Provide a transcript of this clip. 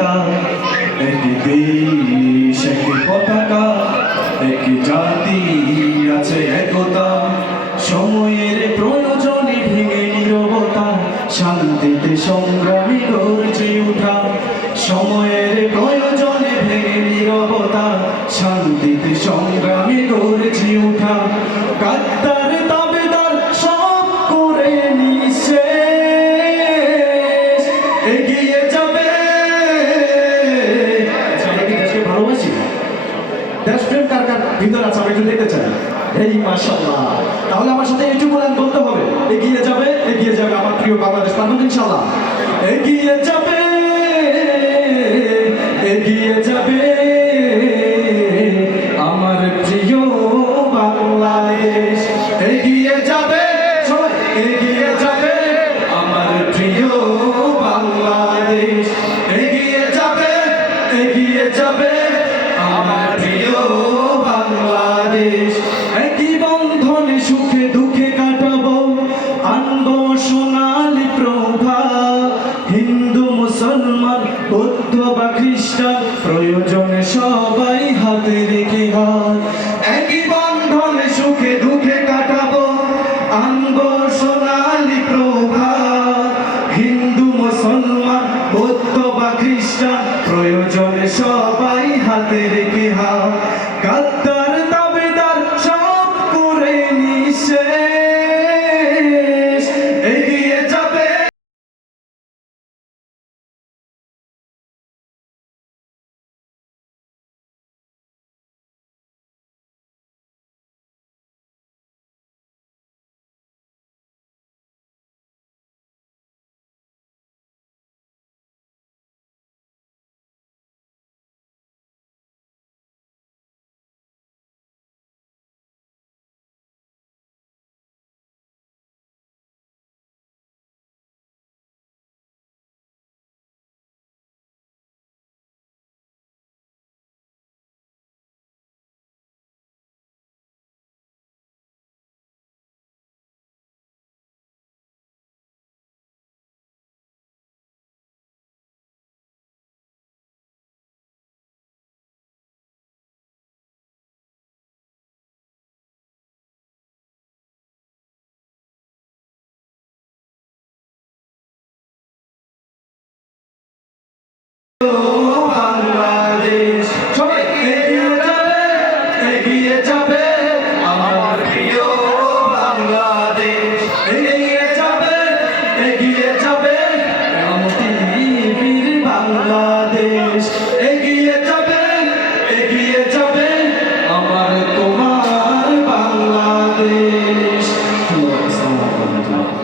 নিরবতা এক দেশ এক পতাকা এক জাতি আছে একতা। সময়ের প্রয়োজনে ভেঙে নিরবতা, শান্তিতে সংগ্রামী গর্জে উঠা। সময়ের প্রয়োজনে ভেঙে নিরবতা, শান্তিতে সংগ্রামী গর্জে উঠা। ভিতর আছে আমি একটু দেখতে চাই এই মাসাল্লাহ তাহলে আমার সাথে এইটুকু লাইন বলতে হবে, এগিয়ে যাবে এগিয়ে যাবে আমার প্রিয় বাংলাদেশ পারবেন ইনশাল্লাহ এগিয়ে যাবে এগিয়ে যাবে। খ্রিস্টান, প্রয়োজনে সবাই হাতে রেখে হাত একই বন্ধনে সুখে দুঃখে কাটাবো আনব সোনালি প্রভাত। হিন্দু, মুসলমান, বৌদ্ধ বা খ্রিস্টান, প্রয়োজনে সবাই